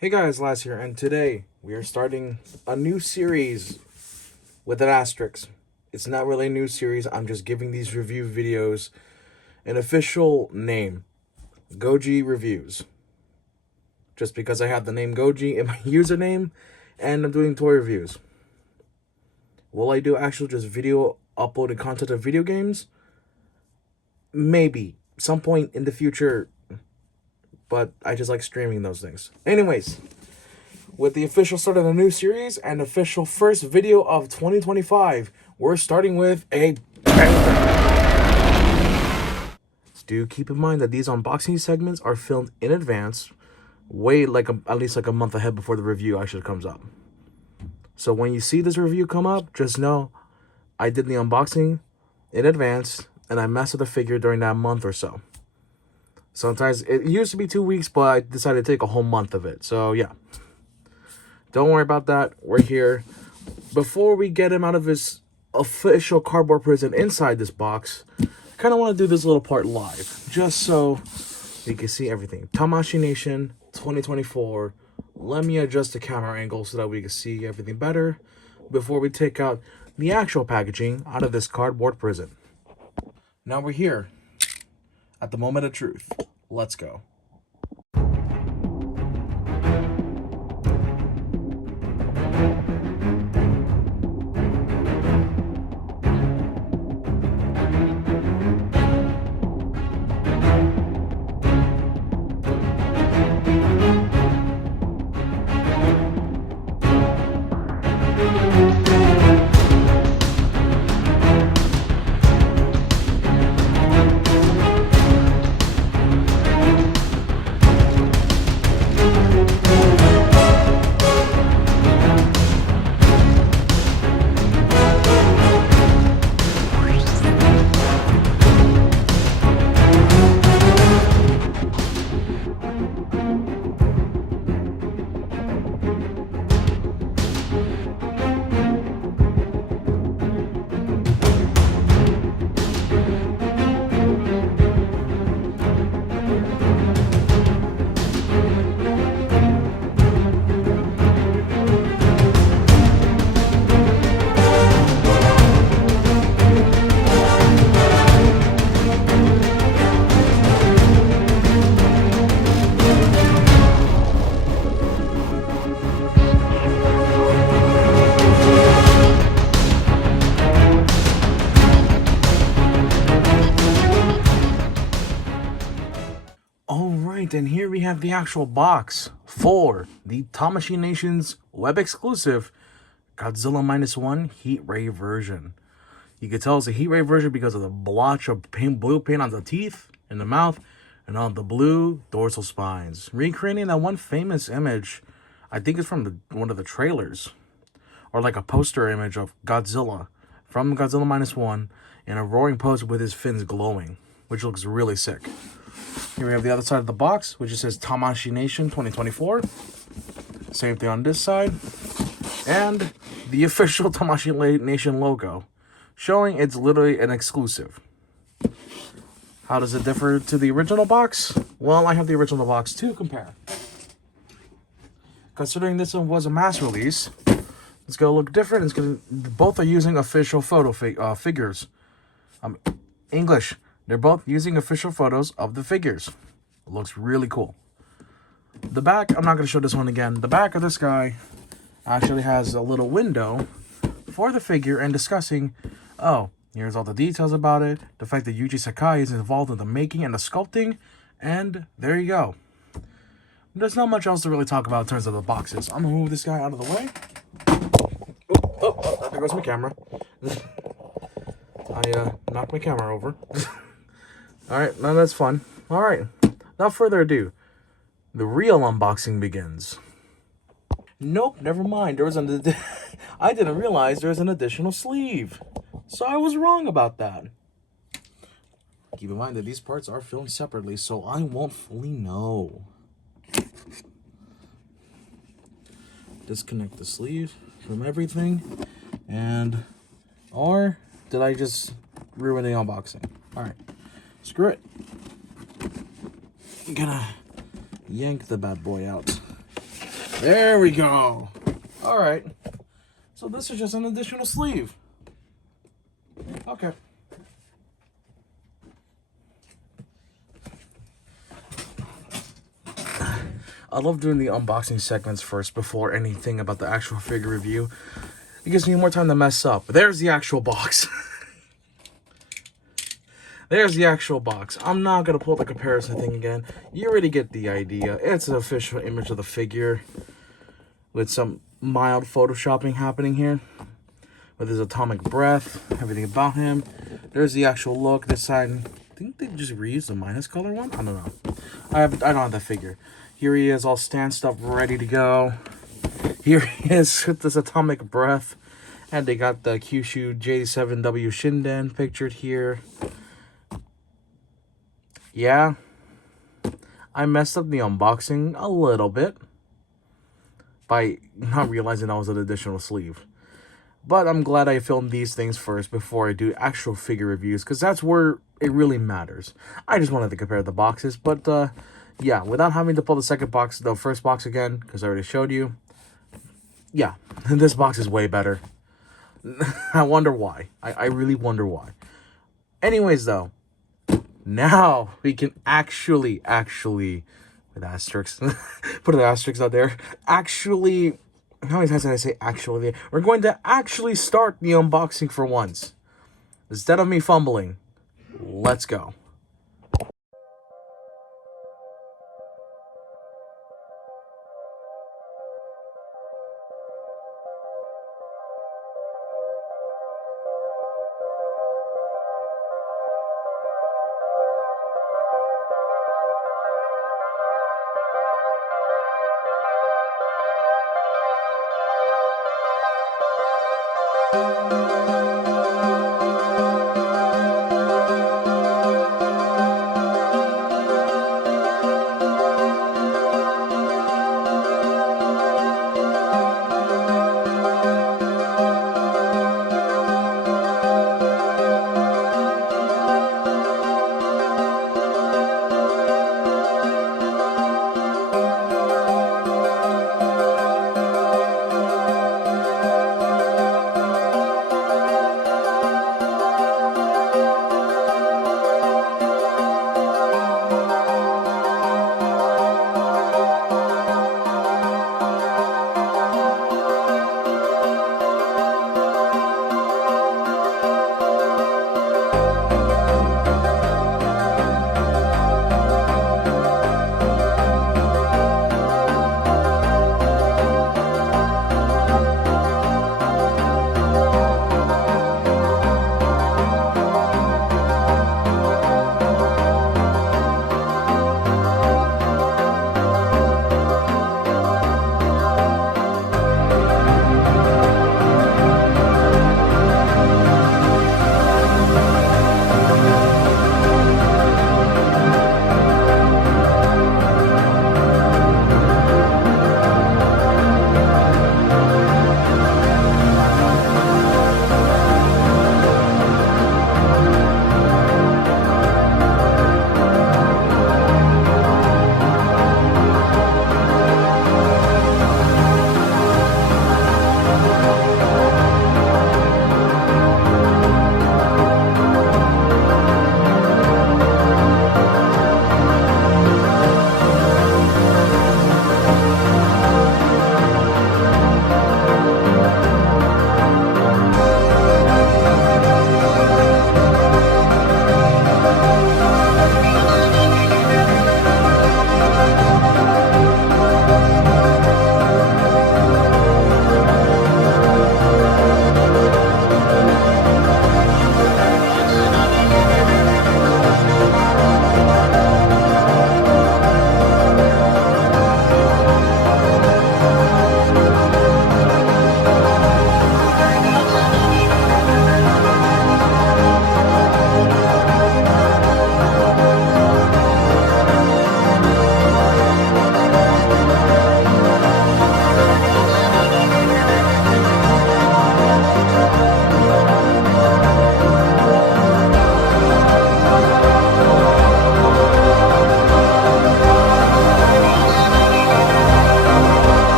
Hey guys, Laz here, and today we are starting a new series with an asterisk. It's not really a new series, I'm just giving these review videos an official name. Goji Reviews. Just because I have the name Goji in my username, and I'm doing toy reviews. Will I do actual just video uploaded content of video games? Maybe. Some point in the future, but I just like streaming those things. Anyways, with the official start of the new series and official first video of 2025, we're starting with a do keep in mind that these unboxing segments are filmed in advance, way at least a month ahead before the review actually comes up. So when you see this review come up, just know I did the unboxing in advance and I messed with the figure during that month or so. Sometimes it used to be 2 weeks, but I decided to take a whole month of it. So yeah, don't worry about that. We're here. Before we get him out of his official cardboard prison inside this box, I kind of want to do this little part live, just so you can see everything. Tamashii Nation 2024. Let me adjust the camera angle so that we can see everything better before we take out the actual packaging out of this cardboard prison. Now we're here at the moment of truth. Let's go. Alright, and here we have the actual box for the Tamashii Nation's web exclusive Godzilla -1 Heat Ray version. You can tell it's a Heat Ray version because of the blotch of blue paint on the teeth, in the mouth, and on the blue dorsal spines. Recreating that one famous image, I think it's from one of the trailers, or like a poster image of Godzilla from Godzilla -1 in a roaring pose with his fins glowing, which looks really sick. Here we have the other side of the box, which says Tamashii Nation 2024. Same thing on this side. And the official Tamashii Nation logo, showing it's literally an exclusive. How does it differ to the original box? Well, I have the original box to compare. Considering this one was a mass release, it's going to look different. It's going to, both are using official photo figures. English. They're both using official photos of the figures. It looks really cool. The back, I'm not going to show this one again. The back of this guy actually has a little window for the figure and discussing, oh, here's all the details about it, the fact that Yuji Sakai is involved in the making and the sculpting, and there you go. There's not much else to really talk about in terms of the boxes. I'm going to move this guy out of the way. Oh, there goes my camera. I knocked my camera over. Alright, now that's fun. Alright, without further ado, the real unboxing begins. Nope, never mind. There was I didn't realize there was an additional sleeve. So I was wrong about that. Keep in mind that these parts are filmed separately, so I won't fully know. Disconnect the sleeve from everything. And, or did I just ruin the unboxing? Alright. Screw it. I'm gonna yank the bad boy out. There we go. All right. So this is just an additional sleeve. Okay. I love doing the unboxing segments first before anything about the actual figure review. It gives me more time to mess up. There's the actual box. There's the actual box. I'm not going to pull the comparison thing again. You already get the idea. It's an official image of the figure with some mild photoshopping happening here. With his atomic breath, everything about him. There's the actual look. This side, I think they just reused the minus color one. I don't know. I don't have that figure. Here he is, all stanced up, ready to go. Here he is with this atomic breath, and they got the Kyushu J7W Shinden pictured here. Yeah, I messed up the unboxing a little bit by not realizing that was an additional sleeve. But I'm glad I filmed these things first before I do actual figure reviews, because that's where it really matters. I just wanted to compare the boxes, but yeah, without having to pull the first box again, because I already showed you. Yeah, this box is way better. I wonder why. I really wonder why. Anyways, though, now we can actually, with asterisks, put an asterisk out there, actually, how many times did I say actually? We're going to actually start the unboxing for once. Instead of me fumbling, let's go.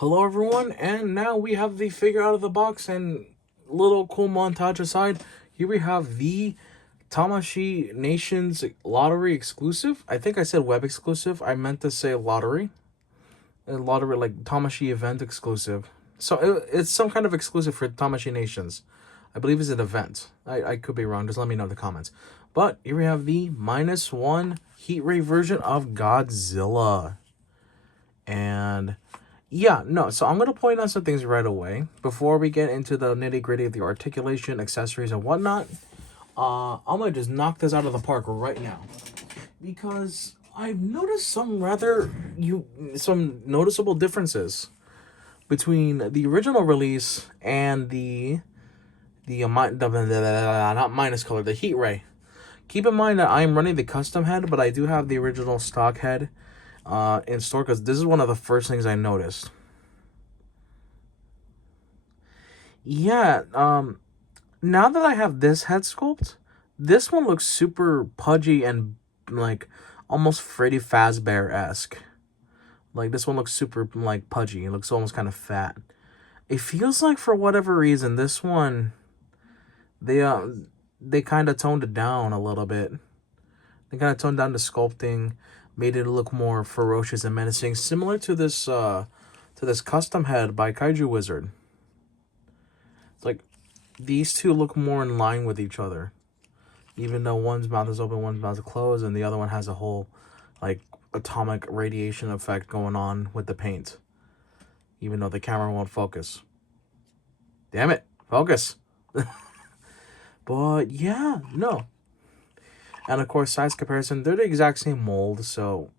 Hello everyone, and now we have the figure out of the box, and little cool montage aside, here we have the Tamashii Nations lottery exclusive. I think I said web exclusive. I meant to say lottery. A lottery, like Tamashii event exclusive. So it's some kind of exclusive for Tamashii Nations. I believe it's an event. I could be wrong. Just let me know in the comments. But here we have the -1 heat ray version of Godzilla. And yeah, no, so I'm going to point out some things right away before we get into the nitty-gritty of the articulation, accessories, and whatnot. I'm going to just knock this out of the park right now, because I've noticed some noticeable differences between the original release and the not minus color, the heat ray. Keep in mind that I'm running the custom head, but I do have the original stock head in store, because this is one of the first things I noticed. Yeah, now that I have this head sculpt, this one looks super pudgy and like almost Freddy Fazbear-esque. Like this one looks super like pudgy. It looks almost kind of fat. It feels like for whatever reason this one they kind of toned it down a little bit. They kind of toned down the sculpting, made it look more ferocious and menacing, similar to this custom head by Kaiju Wizard. It's like these two look more in line with each other, even though one's mouth is open, one's mouth is closed, and the other one has a whole like atomic radiation effect going on with the paint, even though the camera won't focus. Damn it, focus. But yeah, no. And of course, size comparison, they're the exact same mold, so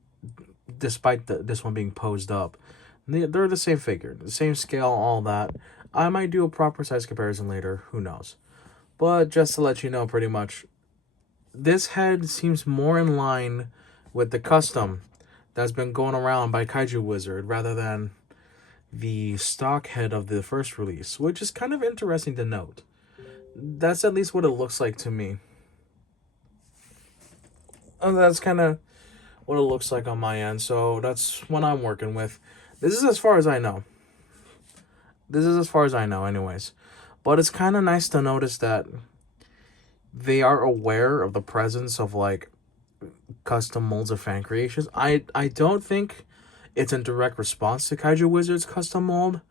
despite this one being posed up, they're the same figure, the same scale, all that. I might do a proper size comparison later, who knows. But just to let you know, pretty much, this head seems more in line with the custom that's been going around by Kaiju Wizard rather than the stock head of the first release, which is kind of interesting to note. That's at least what it looks like to me. And that's kind of what it looks like on my end, so that's what I'm working with. This is as far as I know. This is as far as I know, anyways. But it's kind of nice to notice that they are aware of the presence of, like, custom molds of fan creations. I don't think it's in direct response to Kaiju Wizard's custom mold,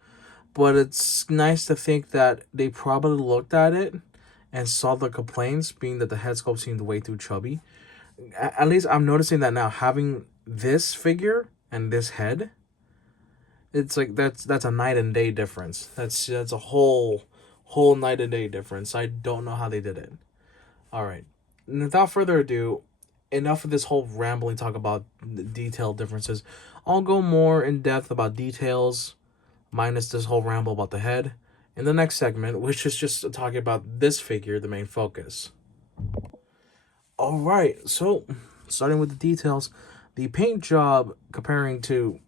but it's nice to think that they probably looked at it and saw the complaints, being that the head sculpt seemed way too chubby. At least I'm noticing that now, having this figure and this head. It's like that's a night and day difference. That's a whole night and day difference. I don't know how they did it. All right. And without further ado, enough of this whole rambling talk about detailed differences. I'll go more in depth about details, minus this whole ramble about the head, in the next segment, which is just talking about this figure, the main focus. All right. So, starting with the details, the paint job comparing to,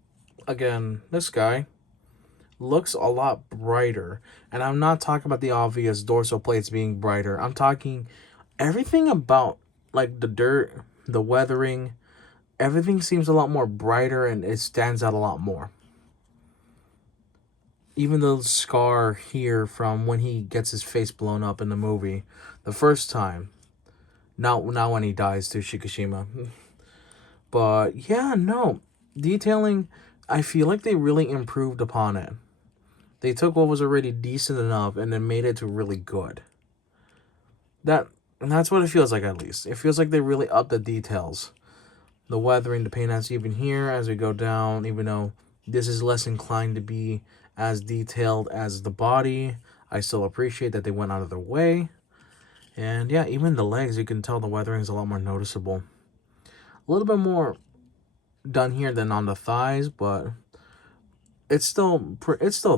again, this guy looks a lot brighter. And I'm not talking about the obvious dorsal plates being brighter. I'm talking everything about, like, the dirt, the weathering, everything seems a lot more brighter and it stands out a lot more. Even the scar here from when he gets his face blown up in the movie the first time. Not when he dies to Shikishima. But yeah, no. Detailing, I feel like they really improved upon it. They took what was already decent enough and then made it to really good. That's what it feels like, at least. It feels like they really upped the details. The weathering, the paint as even here as we go down, even though this is less inclined to be as detailed as the body, I still appreciate that they went out of their way. And yeah, even the legs, you can tell the weathering is a lot more noticeable. A little bit more done here than on the thighs, but it's still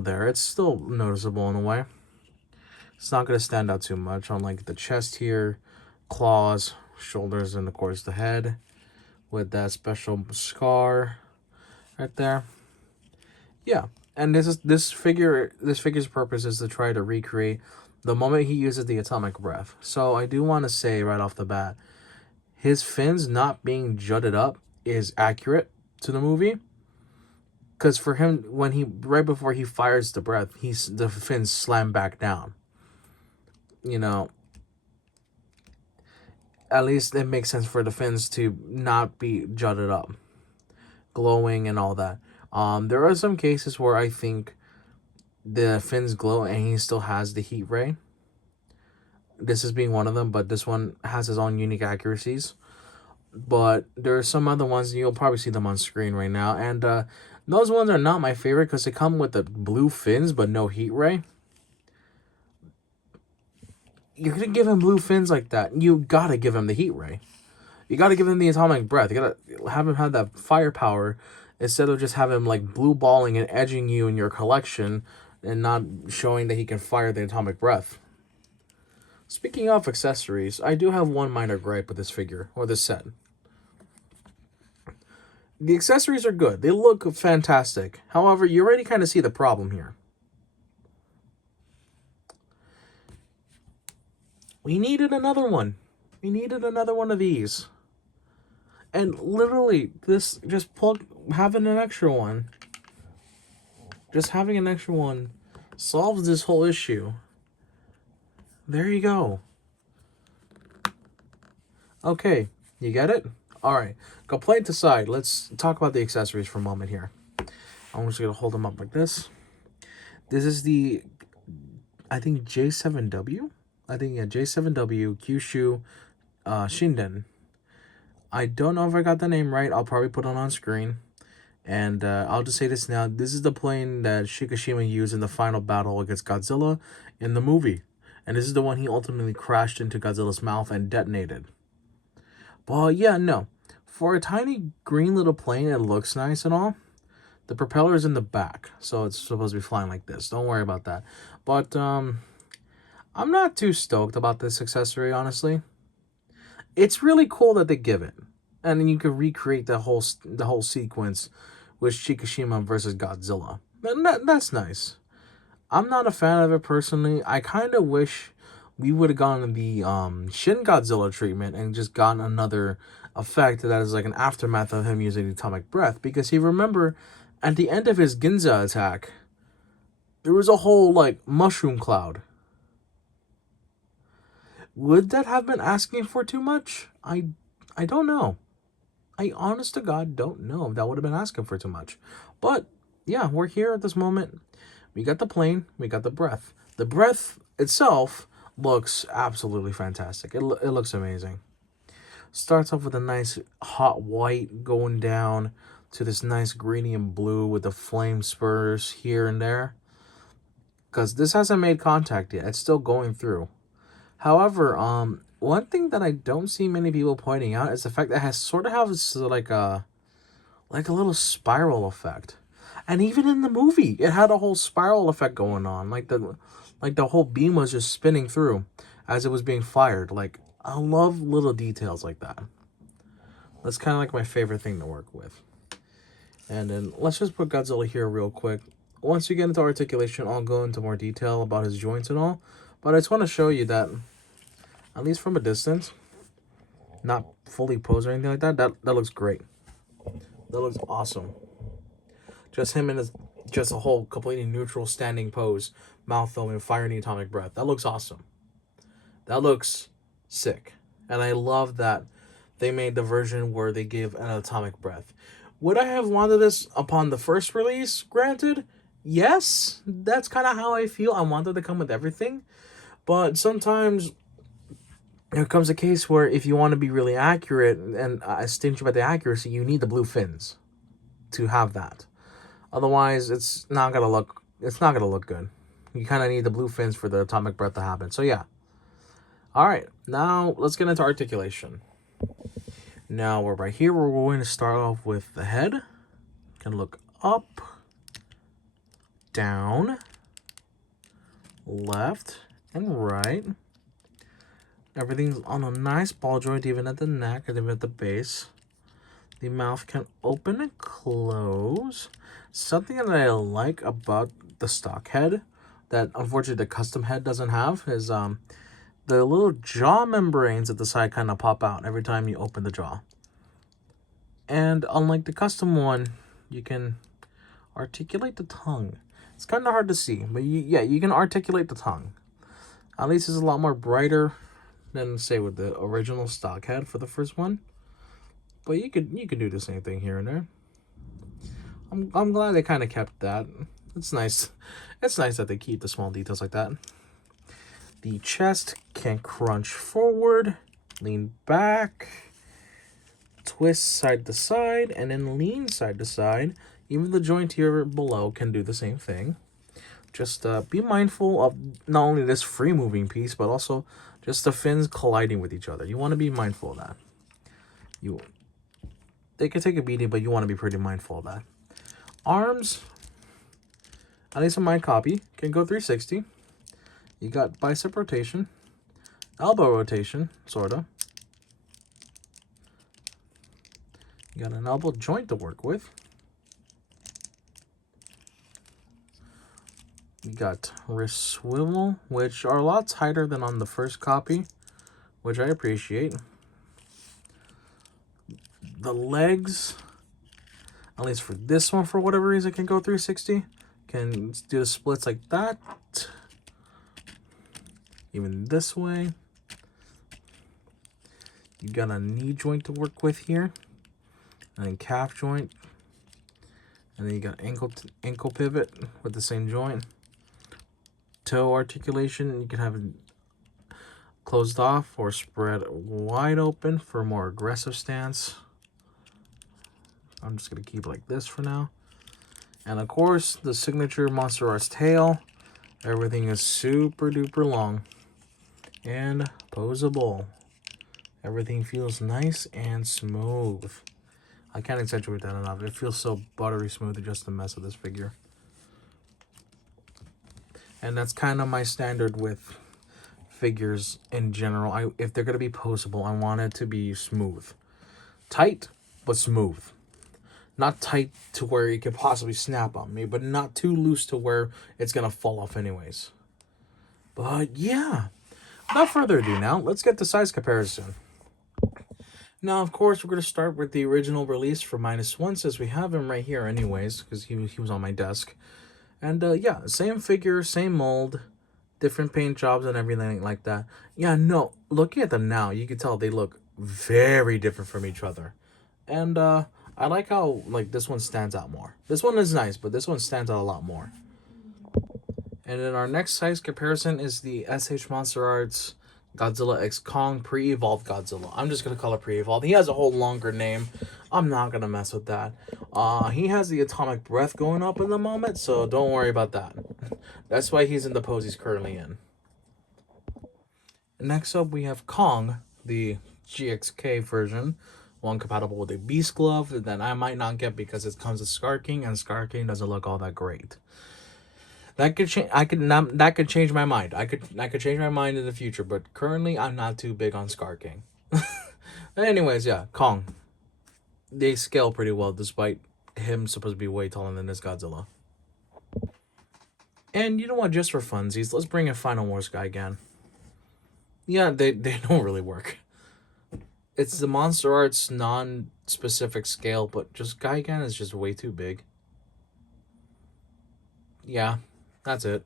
there. It's still noticeable in a way. It's not going to stand out too much on, like, the chest here, claws, shoulders, and of course the head with that special scar right there. Yeah, and this figure's purpose is to try to recreate the moment he uses the atomic breath. So I do want to say right off the bat, his fins not being jutted up is accurate to the movie. because for him, when he right before he fires the breath, the fins slam back down. You know, at least it makes sense for the fins to not be jutted up, glowing and all that. There are some cases where I think the fins glow and he still has the heat ray. This is being one of them, but this one has its own unique accuracies. But there are some other ones, you'll probably see them on screen right now, and those ones are not my favorite because they come with the blue fins but no heat ray. You're gonna give him blue fins like that, you gotta give him the heat ray. You gotta give him the atomic breath. You gotta have him have that firepower instead of just having him like blue balling and edging you in your collection and not showing that he can fire the atomic breath. Speaking of accessories, I do have one minor gripe with this figure, or this set. The accessories are good. They look fantastic. However, you already kind of see the problem here. We needed another one. We needed another one of these. And literally, this having an extra one. Just having an extra one solves this whole issue. There you go. Okay, you get it? Alright, complaint aside, let's talk about the accessories for a moment here. I'm just going to hold them up like this. This is the, I think, J7W? I think, yeah, J7W Kyushu Shinden. I don't know if I got the name right. I'll probably put it on screen. And I'll just say this now. This is the plane that Shikishima used in the final battle against Godzilla in the movie. And this is the one he ultimately crashed into Godzilla's mouth and detonated. But yeah, no. For a tiny green little plane, it looks nice and all. The propeller's in the back, so it's supposed to be flying like this. Don't worry about that. But I'm not too stoked about this accessory, honestly. It's really cool that they give it. And then you can recreate the whole sequence with Shikishima versus Godzilla. That's nice. I'm not a fan of it personally. I kind of wish we would have gone the Shin Godzilla treatment and just gotten another effect that is like an aftermath of him using the atomic breath. Because you remember, at the end of his Ginza attack, there was a whole like mushroom cloud. Would that have been asking for too much? I don't know. I honest to God don't know if that would have been asking for too much. But yeah, we're here at this moment. We got the plane, we got the breath. The breath itself looks absolutely fantastic. It looks amazing. Starts off with a nice hot white going down to this nice greeny and blue with the flame spurs here and there. Because this hasn't made contact yet. It's still going through. However, one thing that I don't see many people pointing out is the fact that it has sort of has like a little spiral effect. And even in the movie, it had a whole spiral effect going on. Like the whole beam was just spinning through as it was being fired. Like, I love little details like that. That's kind of like my favorite thing to work with. And then let's just put Godzilla here real quick. Once you get into articulation, I'll go into more detail about his joints and all. But I just want to show you that, at least from a distance, not fully posed or anything like that, that looks great. That looks awesome. Just him in just a whole completely neutral standing pose, mouth open, firing the atomic breath. That looks awesome. That looks sick. And I love that they made the version where they give an atomic breath. Would I have wanted this upon the first release? Granted, yes. That's kind of how I feel. I wanted to come with everything. But sometimes there comes a case where if you want to be really accurate and stingy about the accuracy, you need the blue fins to have that. Otherwise, it's not gonna look good. You kind of need the blue fins for the atomic breath to happen. So yeah. All right, now let's get into articulation. Now we're right here. We're going to start off with the head. Gonna look up, down, left, and right. Everything's on a nice ball joint, even at the neck and even at the base. The mouth can open and close. Something that I like about the stock head that unfortunately the custom head doesn't have is the little jaw membranes at the side kind of pop out every time you open the jaw. And unlike the custom one, you can Articulate the tongue. It's kind of hard to see, but yeah, you can articulate the tongue. At least it's a lot more brighter than, say, with the original stock head for the first one. But you could do the same thing here and there. I'm glad they kind of kept that. It's nice. It's nice that they keep the small details like that. The chest can crunch forward, lean back, twist side to side, and then lean side to side. Even the joint here below can do the same thing. Just be mindful of not only this free moving piece, but also just the fins colliding with each other. You want to be mindful of that. They can take a beating, but you want to be pretty mindful of that. Arms, at least in my copy, can go 360. You got bicep rotation, elbow rotation, sorta. You got an elbow joint to work with. You got wrist swivel, which are a lot tighter than on the first copy, which I appreciate. The legs, at least for this one, for whatever reason, can go 360. Can do the splits like that. Even this way. You got a knee joint to work with here. And then calf joint. And then you got ankle pivot with the same joint. Toe articulation, you can have it closed off or spread wide open for a more aggressive stance. I'm just going to keep it like this for now. And of course, the signature MonsterArts tail. Everything is super duper long and posable. Everything feels nice and smooth. I can't accentuate that enough. It feels so buttery smooth just to mess with this figure. And that's kind of my standard with figures in general. If they're going to be posable, I want it to be smooth. Tight, but smooth. Not tight to where it could possibly snap on me, but not too loose to where it's going to fall off anyways. But yeah, without further ado now, let's get the size comparison. Now, of course, we're going to start with the original release for -1, since we have him right here anyways, because he was on my desk. And yeah, same figure, same mold, different paint jobs and everything like that. Yeah, no, looking at them now, you can tell they look very different from each other. And I like how like this one stands out more. This one is nice, but this one stands out a lot more. And then our next size comparison is the SH MonsterArts Godzilla X Kong pre-evolved Godzilla. I'm just going to call it pre-evolved. He has a whole longer name. I'm not going to mess with that. He has the atomic breath going up in the moment, so don't worry about that. That's why he's in the pose he's currently in. Next up, we have Kong, the GXK version. One compatible with a Beast Glove that I might not get because it comes with Scar King, and Scar King doesn't look all that great. That could change. That could change my mind. I could change my mind in the future, but currently I'm not too big on Scar King. Anyways, yeah, Kong. They scale pretty well, despite him supposed to be way taller than this Godzilla. And you know what? Just for funsies, let's bring in Final Wars guy again. Yeah, they don't really work. It's the MonsterArts non-specific scale, but just Gigan is just way too big. Yeah, that's it.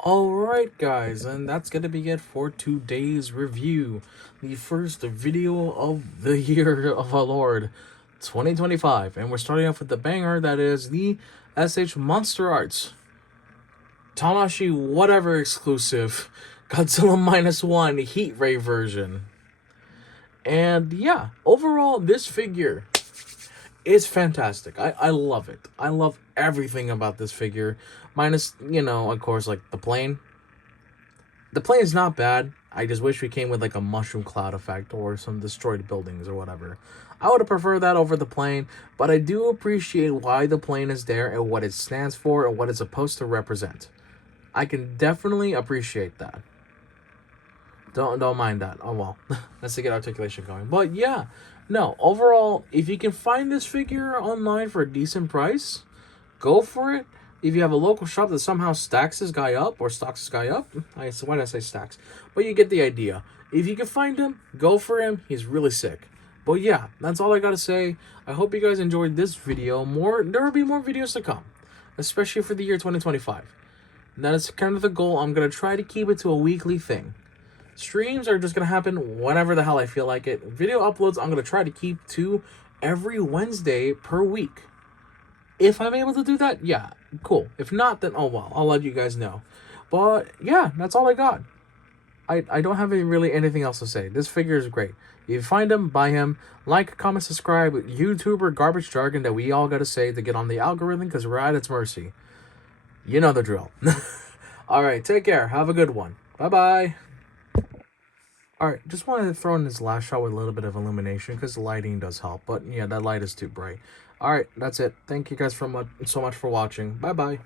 Alright guys, and that's gonna be it for today's review. The first video of the year of our Lord, 2025. And we're starting off with the banger that is the SH MonsterArts Tanashi whatever exclusive Godzilla -1 Heat Ray version. And yeah, overall, this figure is fantastic. I love it. I love everything about this figure. Minus, you know, of course, like the plane. The plane is not bad. I just wish we came with like a mushroom cloud effect or some destroyed buildings or whatever. I would have preferred that over the plane, but I do appreciate why the plane is there and what it stands for and what it's supposed to represent. I can definitely appreciate that. Don't mind that. Oh well, let's get articulation going. But yeah, no, overall, if you can find this figure online for a decent price, go for it. If you have a local shop that somehow stacks this guy up or stocks this guy up, why did I say stacks? But you get the idea. If you can find him, go for him. He's really sick. But yeah, that's all I gotta say. I hope you guys enjoyed this video. There will be more videos to come, especially for the year 2025. And that is kind of the goal. I'm gonna try to keep it to a weekly thing. Streams are just gonna happen whenever the hell I feel like it. Video uploads, I'm gonna try to keep to every Wednesday per week. If I'm able to do that, yeah, cool. If not, then oh well, I'll let you guys know. But yeah, that's all I got. I don't have really anything else to say. This figure is great. If you find him, buy him. Like, comment, subscribe. YouTuber garbage jargon that we all gotta say to get on the algorithm because we're at its mercy. You know the drill. Alright, take care. Have a good one. Bye-bye. Alright, just wanted to throw in this last shot with a little bit of illumination because the lighting does help. But yeah, that light is too bright. Alright, that's it. Thank you guys so much for watching. Bye-bye.